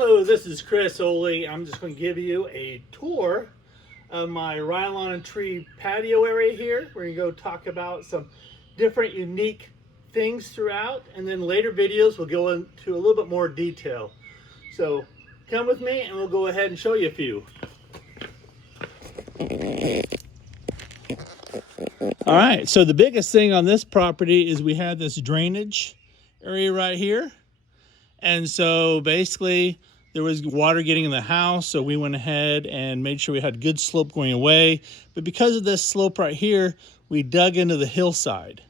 Hello, this is Chris Oley. I'm just going to give you a tour of my Rylon and Tree patio area here. We're going to go talk about some different unique things throughout, and then later videos we'll go into a little bit more detail. So come with me and we'll go ahead and show you a few. All right, so the biggest thing on this property is we had this drainage area right here. And so basically there was water getting in the house, so we went ahead and made sure we had good slope going away. But because of this slope right here, we dug into the hillside.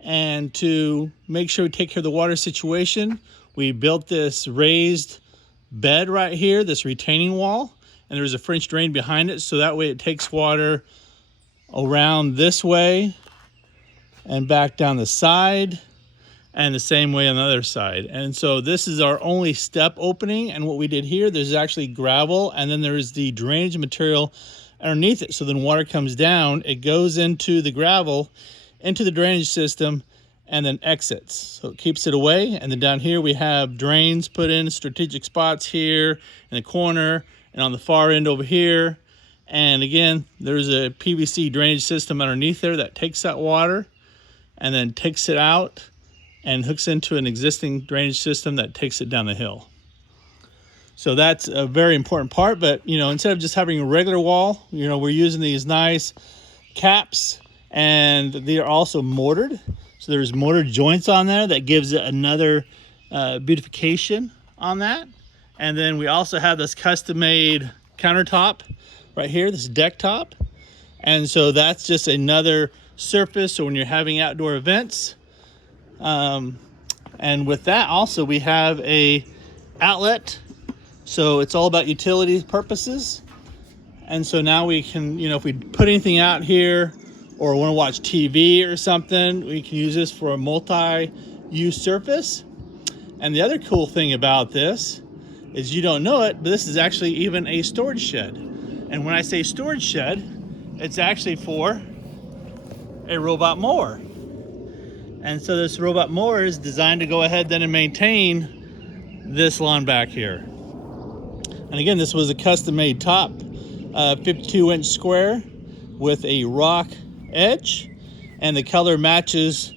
And to make sure we take care of the water situation, we built this raised bed right here, this retaining wall, and there's a French drain behind it, so that way it takes water around this way and back down the side, and the same way on the other side. And so this is our only step opening, and what we did here, there's actually gravel, and then there's the drainage material underneath it. So then water comes down, it goes into the gravel, into the drainage system, and then exits. So it keeps it away. And then down here we have drains put in strategic spots here in the corner and on the far end over here. And again, there's a PVC drainage system underneath there that takes that water and then takes it out and hooks into an existing drainage system that takes it down the hill. So that's a very important part. But you know, instead of just having a regular wall, you know, we're using these nice caps, and they are also mortared. So there's mortar joints on there that gives it another beautification on that. And then we also have this custom made countertop right here, this deck top. And so that's just another surface. So when you're having outdoor events, and with that also we have a outlet, so it's all about utility purposes. And so now we can, you know, if we put anything out here or want to watch TV or something, we can use this for a multi-use surface. And the other cool thing about this is, you don't know it, but this is actually even a storage shed. And when I say storage shed, it's actually for a robot mower. And so this robot mower is designed to go ahead then and maintain this lawn back here. And again, this was a custom made top, 52-inch square with a rock edge, and the color matches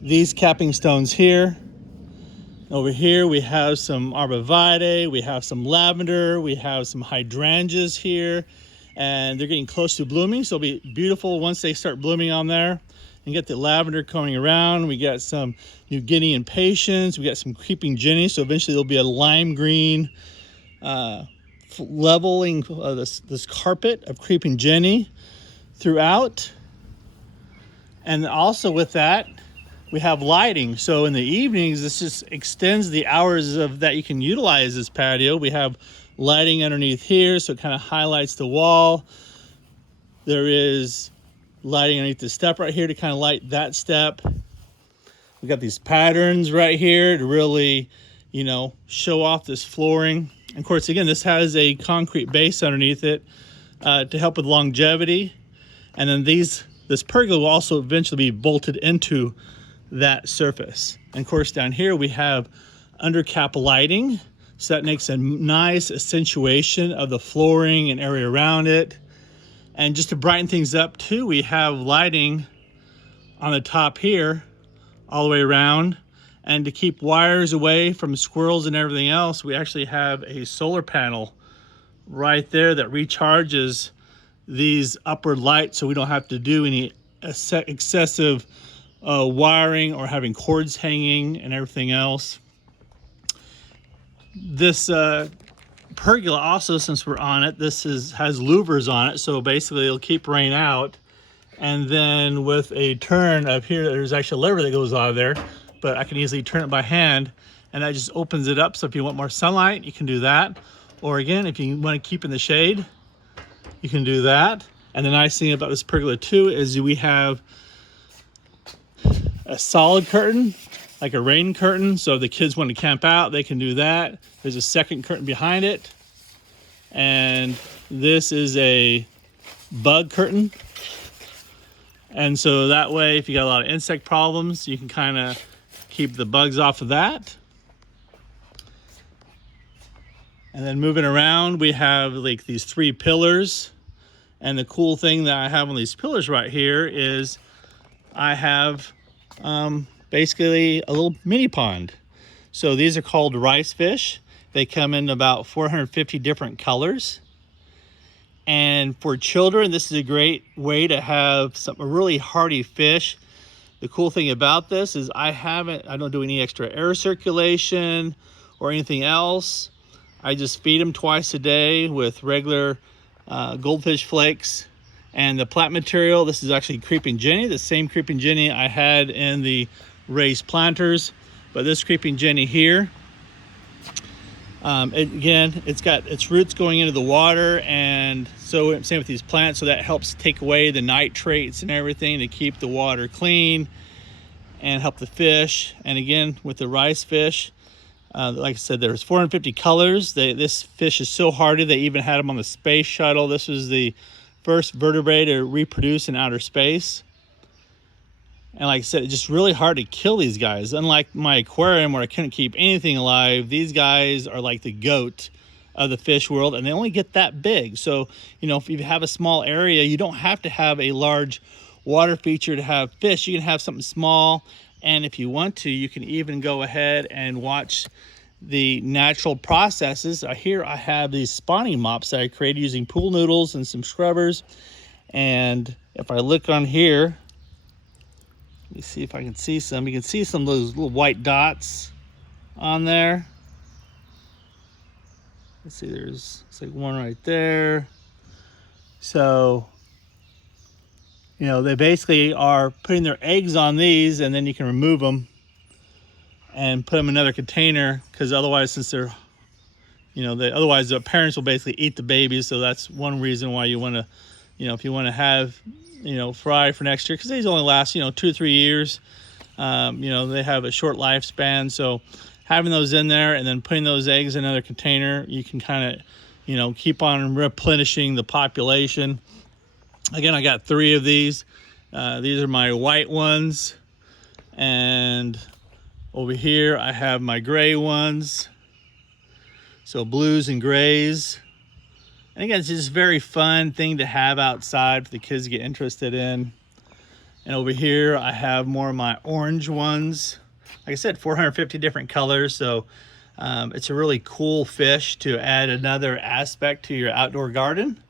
these capping stones here. Over here we have some arborvitae, we have some lavender, we have some hydrangeas here, and they're getting close to blooming, so it'll be beautiful once they start blooming on there. And get the lavender coming around. We got some New Guinea impatiens. We got some creeping jenny. So eventually there'll be a lime green leveling this carpet of creeping jenny throughout. And also with that, we have lighting. So in the evenings, this just extends the hours of that you can utilize this patio. We have lighting underneath here, so it kind of highlights the wall. There is lighting underneath the step right here to kind of light that step. We got these patterns right here to really, you know, show off this flooring. And of course, again, this has a concrete base underneath it to help with longevity. And then this pergola will also eventually be bolted into that surface. And of course, down here we have undercap lighting, so that makes a nice accentuation of the flooring and area around it. And just to brighten things up too, we have lighting on the top here all the way around. And to keep wires away from squirrels and everything else, we actually have a solar panel right there that recharges these upward lights, so we don't have to do any excessive wiring or having cords hanging and everything else. This pergola also, since we're on it, this has louvers on it, so basically it'll keep rain out. And then with a turn up here, there's actually a lever that goes out of there, but I can easily turn it by hand, and that just opens it up. So if you want more sunlight, you can do that. Or again, if you want to keep in the shade, you can do that. And the nice thing about this pergola too is we have a solid curtain, like a rain curtain, so if the kids want to camp out, they can do that. There's a second curtain behind it, and this is a bug curtain. And so that way, if you got a lot of insect problems, you can kind of keep the bugs off of that. And then moving around, we have like these 3 pillars. And the cool thing that I have on these pillars right here is I have basically a little mini pond. So these are called rice fish. They come in about 450 different colors. And for children, this is a great way to have a really hardy fish. The cool thing about this is I don't do any extra air circulation or anything else. I just feed them twice a day with regular goldfish flakes. And the plant material, this is actually creeping Jenny, the same creeping Jenny I had in the raised planters. But this creeping Jenny here, again, it's got its roots going into the water, and so same with these plants, so that helps take away the nitrates and everything to keep the water clean and help the fish. And again, with the rice fish, like I said, there's 450 colors. This fish is so hardy, they even had them on the space shuttle. This was the first vertebrate to reproduce in outer space. And like I said, it's just really hard to kill these guys. Unlike my aquarium where I couldn't keep anything alive, these guys are like the goat of the fish world, and they only get that big. So, you know, if you have a small area, you don't have to have a large water feature to have fish. You can have something small, and if you want to, you can even go ahead and watch the natural processes. Here I have these spawning mops that I created using pool noodles and some scrubbers. And if I look on here, let me see if I can see some. You can see some of those little white dots on there. Let's see, it's like one right there. So, you know, they basically are putting their eggs on these, and then you can remove them and put them in another container, because otherwise, since they're, you know, otherwise the parents will basically eat the babies. So that's one reason why you want to, you know, if you want to have, you know, fry for next year, because these only last, you know, 2 or 3 years. You know, they have a short lifespan. So having those in there and then putting those eggs in another container, you can kind of, you know, keep on replenishing the population. Again, I got 3 of these. These are my white ones. And over here, I have my gray ones. So blues and grays. And again, it's just a very fun thing to have outside for the kids to get interested in. And over here, I have more of my orange ones. Like I said, 450 different colors. So it's a really cool fish to add another aspect to your outdoor garden.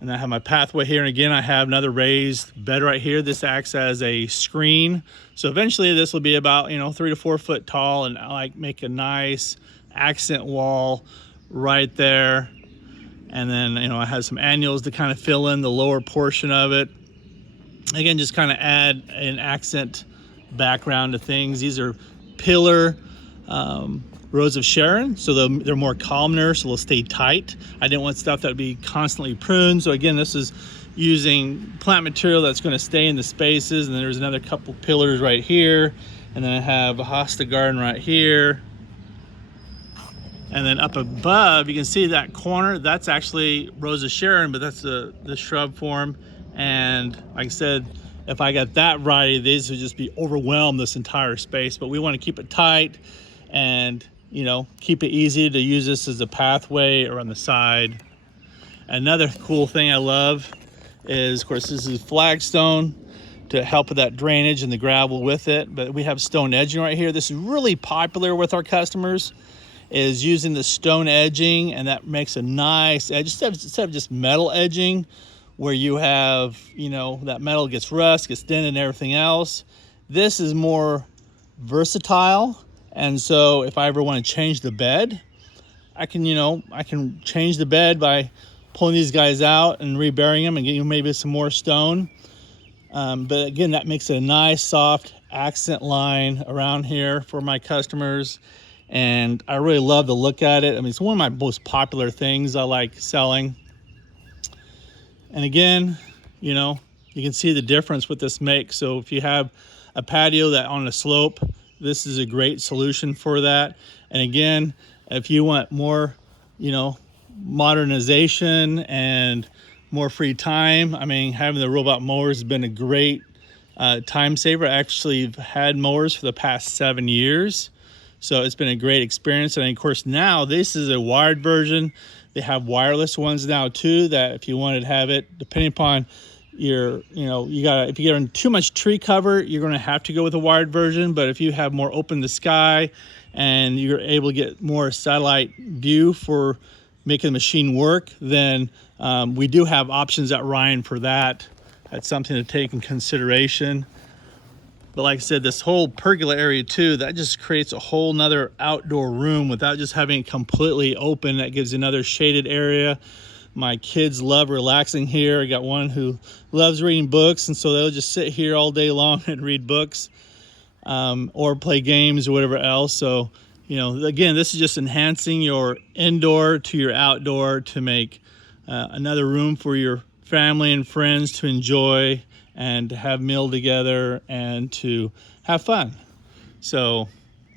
And I have my pathway here. And again, I have another raised bed right here. This acts as a screen. So eventually this will be about, you know, 3 to 4 foot tall, and I like make a nice accent wall right there. And then, you know, I have some annuals to kind of fill in the lower portion of it. Again, just kind of add an accent background to things. These are pillar Rose of Sharon, so they're more columnar, so they'll stay tight. I didn't want stuff that would be constantly pruned. So again, this is using plant material that's going to stay in the spaces. And there's another couple pillars right here. And then I have a hosta garden right here. And then up above, you can see that corner, that's actually Rose of Sharon, but that's the shrub form. And like I said, if I got that variety, these would just be overwhelmed, this entire space. But we want to keep it tight and, you know, keep it easy to use this as a pathway or on the side. Another cool thing I love is, of course, this is flagstone to help with that drainage and the gravel with it. But we have stone edging right here. This is really popular with our customers, is using the stone edging, and that makes a nice edge instead of just metal edging where you have, you know, that metal gets rust, gets dented and everything else. This is more versatile, and so if I ever want to change the bed, I can, you know, I can change the bed by pulling these guys out and reburying them and getting maybe some more stone. But again, that makes a nice soft accent line around here for my customers. And I really love the look at it. I mean, it's one of my most popular things I like selling. And again, you know, you can see the difference what this makes. So if you have a patio that on a slope, this is a great solution for that. And again, if you want more, you know, modernization and more free time, I mean, having the robot mowers has been a great time saver. I actually have had mowers for the past 7 years. So it's been a great experience. And of course, now this is a wired version. They have wireless ones now too, that if you wanted to have it, depending upon your, if you get on too much tree cover, you're going to have to go with a wired version. But if you have more open the sky and you're able to get more satellite view for making the machine work, then we do have options at Ryan for that. That's something to take in consideration. But like I said, this whole pergola area too, that just creates a whole nother outdoor room without just having it completely open. That gives another shaded area. My kids love relaxing here. I got one who loves reading books, and so they'll just sit here all day long and read books or play games or whatever else. So, again, this is just enhancing your indoor to your outdoor to make another room for your family and friends to enjoy and to have meal together and to have fun. So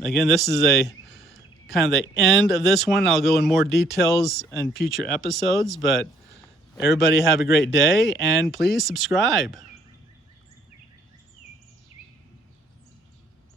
again, this is a kind of the end of this one. I'll go in more details in future episodes, but everybody have a great day and please subscribe.